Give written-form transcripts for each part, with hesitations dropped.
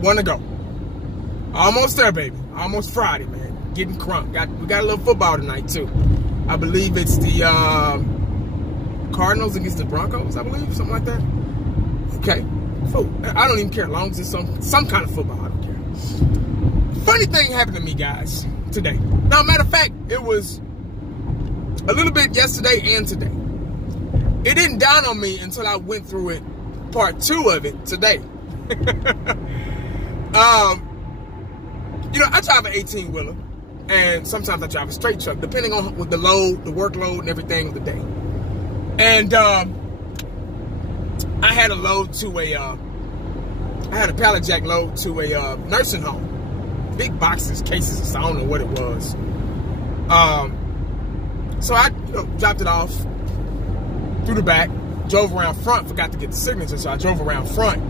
One to go. Almost there, baby. Almost Friday, man. Getting crunk. We got a little football tonight, too. I believe it's the Cardinals against the Broncos, I believe. Something like that. Okay. I don't even care. As long as it's some kind of football, I don't care. Funny thing happened to me, guys, today. Now, matter of fact, it was a little bit yesterday and today. It didn't dawn on me until I went through it, part 2 of it, today. You know, I drive an 18-wheeler, and sometimes I drive a straight truck, depending on with the load, the workload, and everything of the day. And I had a load to I had a pallet jack load to a nursing home. Big boxes, cases, I don't know what it was. So I, dropped it off through the back, drove around front, forgot to get the signature, so I drove around front,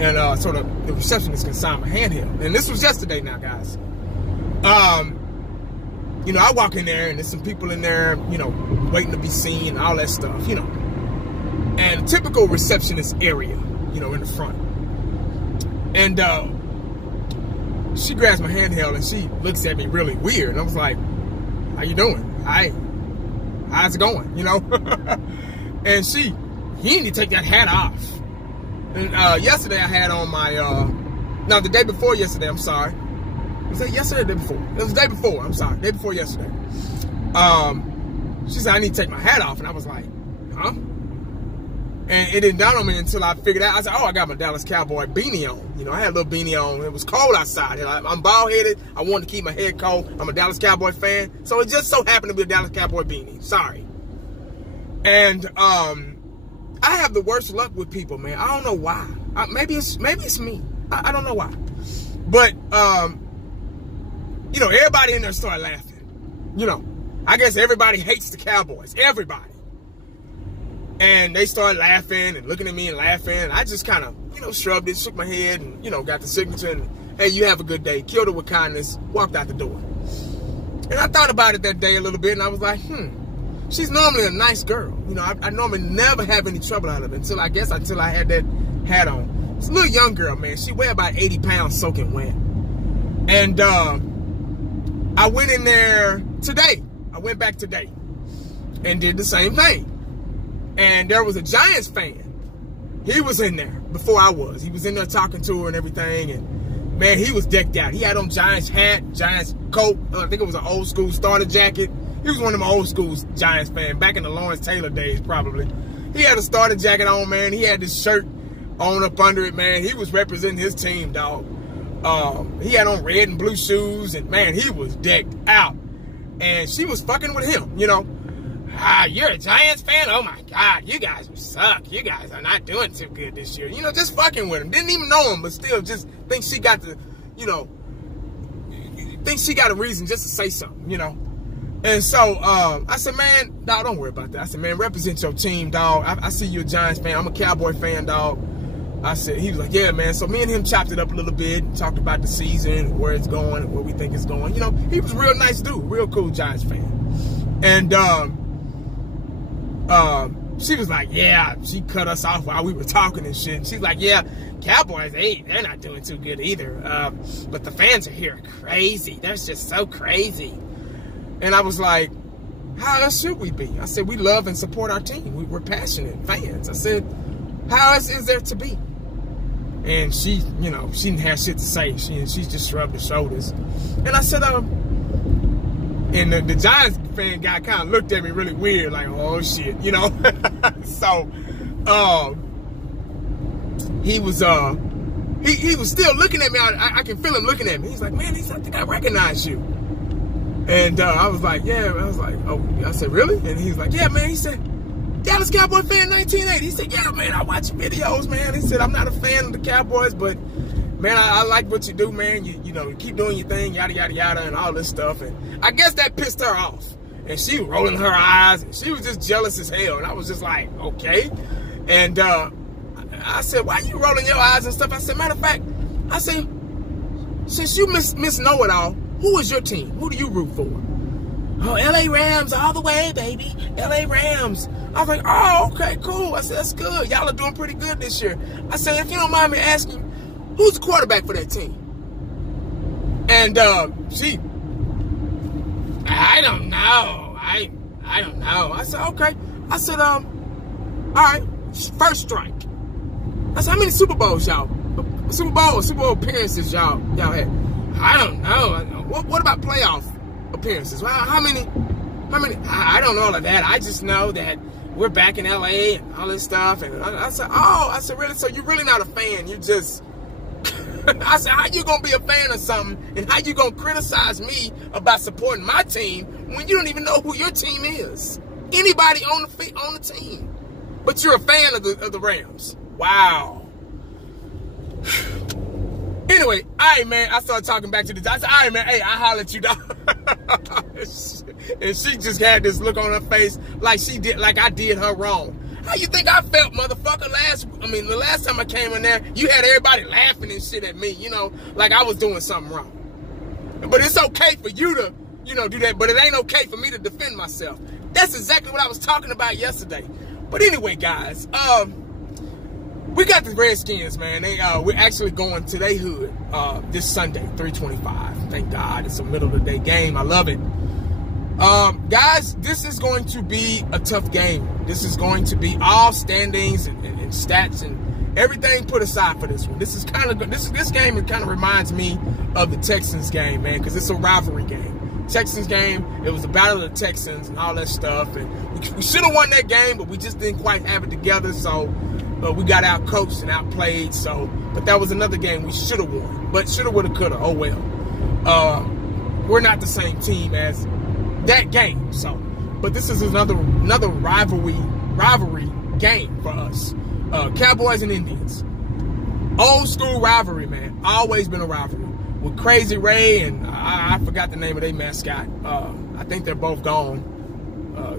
and so the receptionist can sign my handheld. And this was yesterday now, guys. I walk in there, and there's some people in there, waiting to be seen, and all that stuff, And a typical receptionist area, in the front. And she grabs my handheld, and she looks at me really weird. And I was like, how you doing? Hi. How's it going? And he need to take that hat off. And yesterday I had on my, no, the day before yesterday, I'm sorry. Was that yesterday or the day before? It was the day before, I'm sorry, day before yesterday. She said, I need to take my hat off. And I was like, huh? And it didn't dawn on me until I figured out. I said, oh, I got my Dallas Cowboy beanie on. I had a little beanie on. It was cold outside. I'm bald-headed. I wanted to keep my head cold. I'm a Dallas Cowboy fan. So it just so happened to be a Dallas Cowboy beanie. Sorry. And I have the worst luck with people, man. I don't know why. Maybe it's me. I don't know why. But, everybody in there started laughing. I guess everybody hates the Cowboys. Everybody. And they started laughing and looking at me and laughing. And I just kind of, shrugged it, shook my head, and, got the signature. And, hey, you have a good day. Killed it with kindness. Walked out the door. And I thought about it that day a little bit, and I was like, she's normally a nice girl. I normally never have any trouble out of it until I had that hat on. It's a little young girl, man. She weighed about 80 pounds soaking wet. And I went in there today. I went back today and did the same thing. And there was a Giants fan. He was in there before I was. He was in there talking to her and everything. And, man, he was decked out. He had on Giants hat, Giants coat. I think it was an old school starter jacket. He was one of them old school Giants fans, back in the Lawrence Taylor days, probably. He had a starter jacket on, man. He had this shirt on up under it, man. He was representing his team, dog. He had on red and blue shoes, and, man, he was decked out. And she was fucking with him, you're a Giants fan? Oh, my God. You guys suck. You guys are not doing too good this year. Just fucking with him. Didn't even know him, but still just thinks she got the, thinks she got a reason just to say something, And so, I said, man, dog, don't worry about that. I said, man, represent your team, dog. I see you're a Giants fan. I'm a Cowboy fan, dog. I said, he was like, yeah, man. So me and him chopped it up a little bit, talked about the season, where it's going, and where we think it's going. He was a real nice dude, real cool Giants fan. And, she was like, yeah, she cut us off while we were talking and shit. She's like, yeah, Cowboys, they're not doing too good either. But the fans are here crazy. They're just so crazy. And I was like, how else should we be? I said, we love and support our team. We're passionate fans. I said, how else is there to be? And she, she didn't have shit to say. She just shrugged her shoulders. And I said, and the Giants fan guy kind of looked at me really weird, like, oh, shit, So, he was still looking at me. I can feel him looking at me. He's like, man, I think I recognize you. And I was like, yeah. I was like, oh. I said, really? And he's like, yeah, man. He said, Dallas Cowboy fan 1980. He said, yeah, man, I watch your videos, man. He said, I'm not a fan of the Cowboys, but, man, I like what you do, man. You keep doing your thing, yada, yada, yada, and all this stuff. And I guess that pissed her off. And she was rolling her eyes, and she was just jealous as hell. And I was just like, okay. And I said, why you rolling your eyes and stuff? I said, matter of fact, I said, since you miss know-it-all, who is your team? Who do you root for? Oh, L.A. Rams all the way, baby. L.A. Rams. I was like, oh, okay, cool. I said, that's good. Y'all are doing pretty good this year. I said, if you don't mind me asking, who's the quarterback for that team? And I don't know. I don't know. I said, okay. I said, all right, first strike. I said, how many Super Bowls Super Bowl appearances y'all had? I don't know. What about playoff appearances? How many? I don't know all of that. I just know that we're back in LA and all this stuff. And I said, really? So you're really not a fan? You just, I said, how you gonna be a fan of something and how you gonna criticize me about supporting my team when you don't even know who your team is? Anybody on the team, but you're a fan of the Rams. Wow. Anyway, all right, man. I started talking back to the. I said, all right, man. Hey, I holler at you, dog. And she just had this look on her face like I did her wrong. How you think I felt, motherfucker? The last time I came in there, you had everybody laughing and shit at me, you know, like I was doing something wrong. But it's okay for you to, you know, do that. But it ain't okay for me to defend myself. That's exactly what I was talking about yesterday. But anyway, guys, we got the Redskins, man. We're actually going to their hood this Sunday, 3:25. Thank God. It's a middle of the day game. I love it. Guys, this is going to be a tough game. This is going to be all standings and stats and everything put aside for this one. This is kind of good. This game, it kind of reminds me of the Texans game, man, because it's a rivalry game. Texans game, it was the battle of the Texans and all that stuff, and we should have won that game, but we just didn't quite have it together. So we got out coached and outplayed. But that was another game we should have won, but shoulda, woulda, coulda. Oh well. We're not the same team as that game. But this is another rivalry game for us. Cowboys and Indians. Old school rivalry, man. Always been a rivalry. With Crazy Ray and I forgot the name of their mascot. I think they're both gone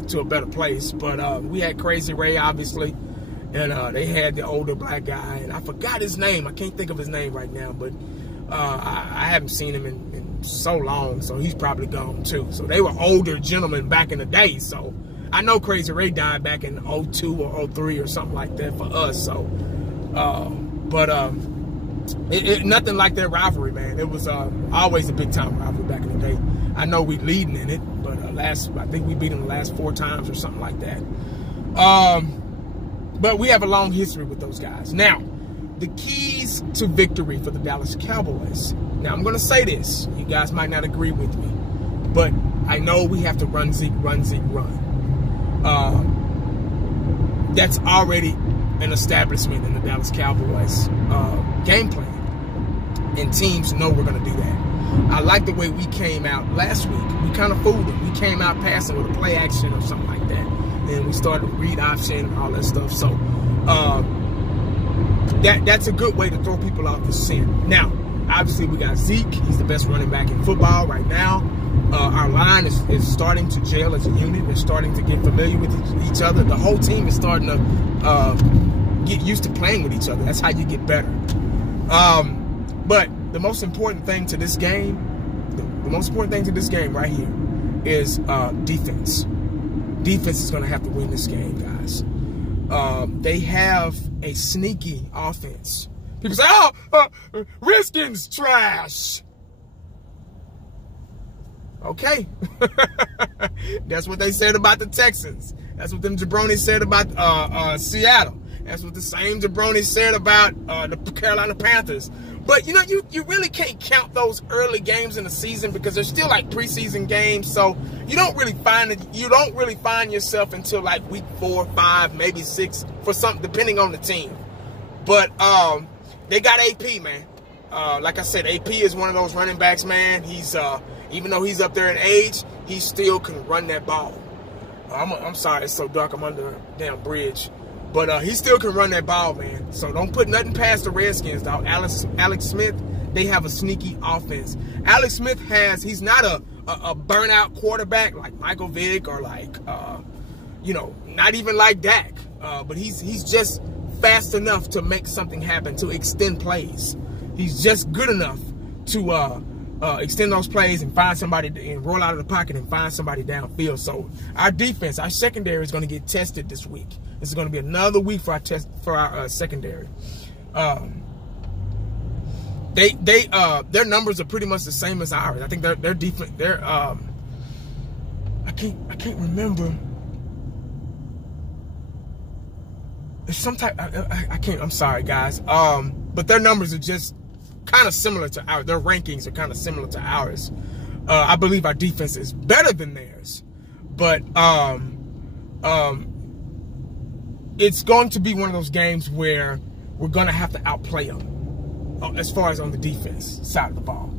to a better place. But we had Crazy Ray, obviously. And they had the older black guy. And I forgot his name. I can't think of his name right now. But I haven't seen him in so long. So he's probably gone too. So they were older gentlemen back in the day. So I know Crazy Ray died back in 02 or 03 or something like that for us. So, nothing like that rivalry, man. It was always a big time rivalry back in the day. I know we leading in it, but I think we beat them the last 4 times or something like that. But we have a long history with those guys. Now, the keys to victory for the Dallas Cowboys. Now, I'm going to say this. You guys might not agree with me, but I know we have to run, Zeke, run, Zeke, run. That's already an establishment in the Dallas Cowboys game plan. And teams know we're going to do that. I like the way we came out last week. We kind of fooled them. We came out passing with a play action or something like that. Then we started read option and all that stuff. So that's a good way to throw people off the scent. Now, obviously, we got Zeke. He's the best running back in football right now. Our line is starting to gel as a unit. They're starting to get familiar with each other. The whole team is starting to get used to playing with each other. That's how you get better. But the most important thing to this game, right here is defense. Defense is going to have to win this game, guys. They have a sneaky offense. People say, Redskins trash. Okay. That's what they said about the Texans. That's what them jabronis said about Seattle. That's what the same jabronis said about the Carolina Panthers. But, you know, you really can't count those early games in the season because they're still like preseason games. So you don't really find yourself until like week 4, 5, maybe 6 for something, depending on the team. But they got AP, man. Like I said, AP is one of those running backs, man. He's even though he's up there in age, he still can run that ball. I'm sorry, it's so dark. I'm under a damn bridge. But he still can run that ball, man. So don't put nothing past the Redskins, dog. Alex Smith, they have a sneaky offense. Alex Smith he's not a burnout quarterback like Michael Vick or like, you know, not even like Dak. But he's just fast enough to make something happen, to extend plays. He's just good enough to extend those plays and find somebody and roll out of the pocket and find somebody downfield. So our defense, our secondary is going to get tested this week. This is going to be another week for our secondary. their numbers are pretty much the same as ours. I think their defense, I can't remember. It's some type, I can't, I'm sorry guys. But their numbers are just kind of similar to ours. Their rankings are kind of similar to ours. I believe our defense is better than theirs, but it's going to be one of those games where we're going to have to outplay them as far as on the defense side of the ball.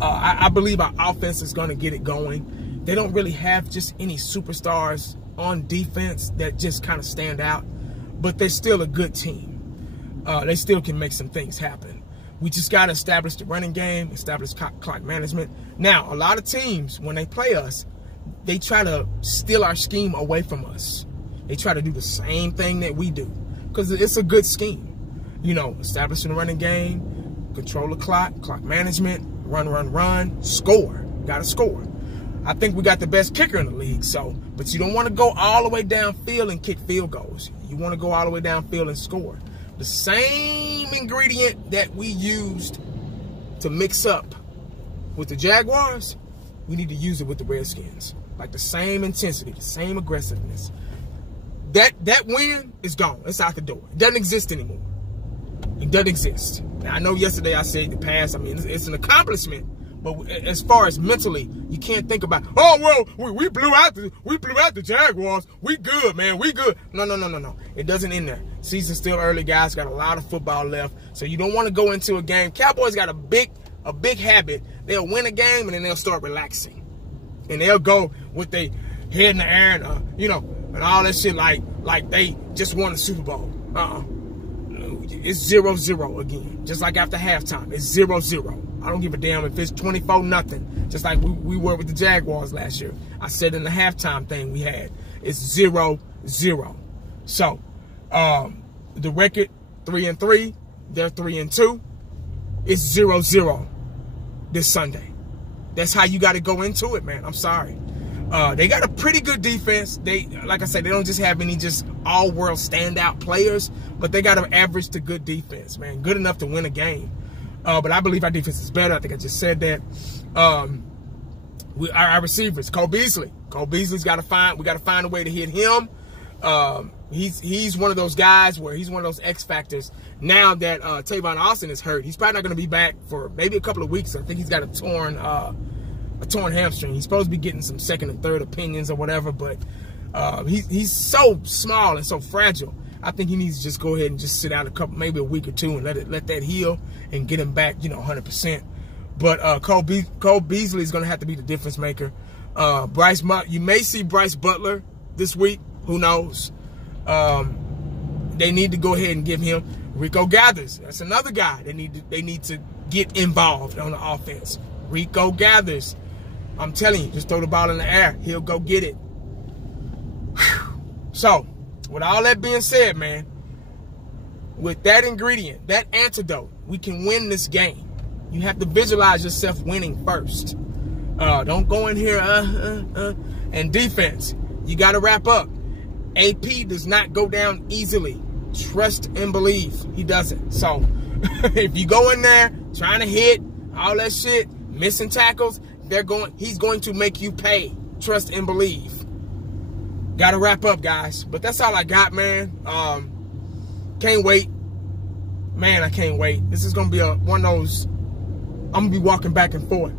I believe our offense is going to get it going. They don't really have just any superstars on defense that just kind of stand out, but they're still a good team. They still can make some things happen. We just got to establish the running game, establish clock management. Now, a lot of teams, when they play us, they try to steal our scheme away from us. They try to do the same thing that we do because it's a good scheme. You know, establishing the running game, control the clock management, run, score. Got to score. I think we got the best kicker in the league, but you don't want to go all the way downfield and kick field goals. You want to go all the way downfield and score. The same ingredient that we used to mix up with the Jaguars, we need to use it with the Redskins. Like the same intensity, the same aggressiveness. That win is gone. It's out the door. It doesn't exist anymore. It doesn't exist. Now, I know yesterday I said the pass. I mean, it's an accomplishment. But as far as mentally, you can't think about, oh, well, we blew out the Jaguars. We good, man. We good. No. It doesn't end there. Season's still early, guys. Got a lot of football left. So you don't want to go into a game. Cowboys got a big habit. They'll win a game, and then they'll start relaxing. And they'll go with their head in the air and, and all that shit like they just won the Super Bowl. It's 0-0 again. Just like after halftime. It's 0-0. I don't give a damn if it's 24-0. Just like we were with the Jaguars last year. I said in the halftime thing we had. It's 0-0. So, the record 3-3. They're 3-2. It's 0-0 this Sunday. That's how you got to go into it, man. I'm sorry. They got a pretty good defense. Like I said, they don't just have any just all-world standout players, but they got an average to good defense, man. Good enough to win a game. But I believe our defense is better. I think I just said that. Our receivers, Cole Beasley. Cole Beasley's got to find. We got to find a way to hit him. He's one of those guys where he's one of those X factors. Now that Tavon Austin is hurt, he's probably not going to be back for maybe a couple of weeks. I think he's got a torn hamstring. He's supposed to be getting some second and third opinions or whatever, but he's so small and so fragile. I think he needs to just go ahead and just sit out maybe a week or two and let that heal and get him back, 100%. But Cole Beasley is going to have to be the difference maker. You may see Bryce Butler this week. Who knows? They need to go ahead and give him Rico Gathers. That's another guy they need to get involved on the offense. Rico Gathers. I'm telling you, just throw the ball in the air. He'll go get it. So, with all that being said, man, with that ingredient, that antidote, we can win this game. You have to visualize yourself winning first. Don't go in here, And defense, you got to wrap up. AP does not go down easily. Trust and believe. He doesn't. So, if you go in there trying to hit, all that shit, missing tackles, he's going to make you pay. Trust and believe. Got to wrap up, guys. But that's all I got, man. Can't wait. Man, I can't wait. This is going to be one of those, I'm going to be walking back and forth,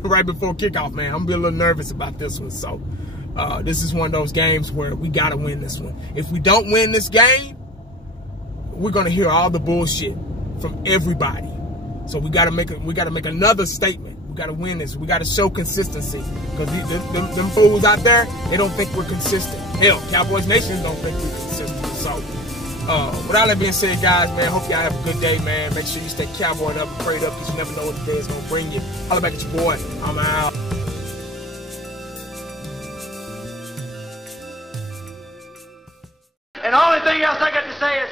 right before kickoff, man. I'm going to be a little nervous about this one. So, this is one of those games where we got to win this one. If we don't win this game, we're going to hear all the bullshit from everybody. So we got to make another statement. We got to win this. We got to show consistency because them fools out there, they don't think we're consistent. Hell, Cowboys Nation don't think we're consistent. So, with all that being said, guys, man, hope y'all have a good day, man. Make sure you stay cowboyed up and prayed up because you never know what the day is going to bring you. Holla back at your boy. I'm out. And the only thing else I got to say is,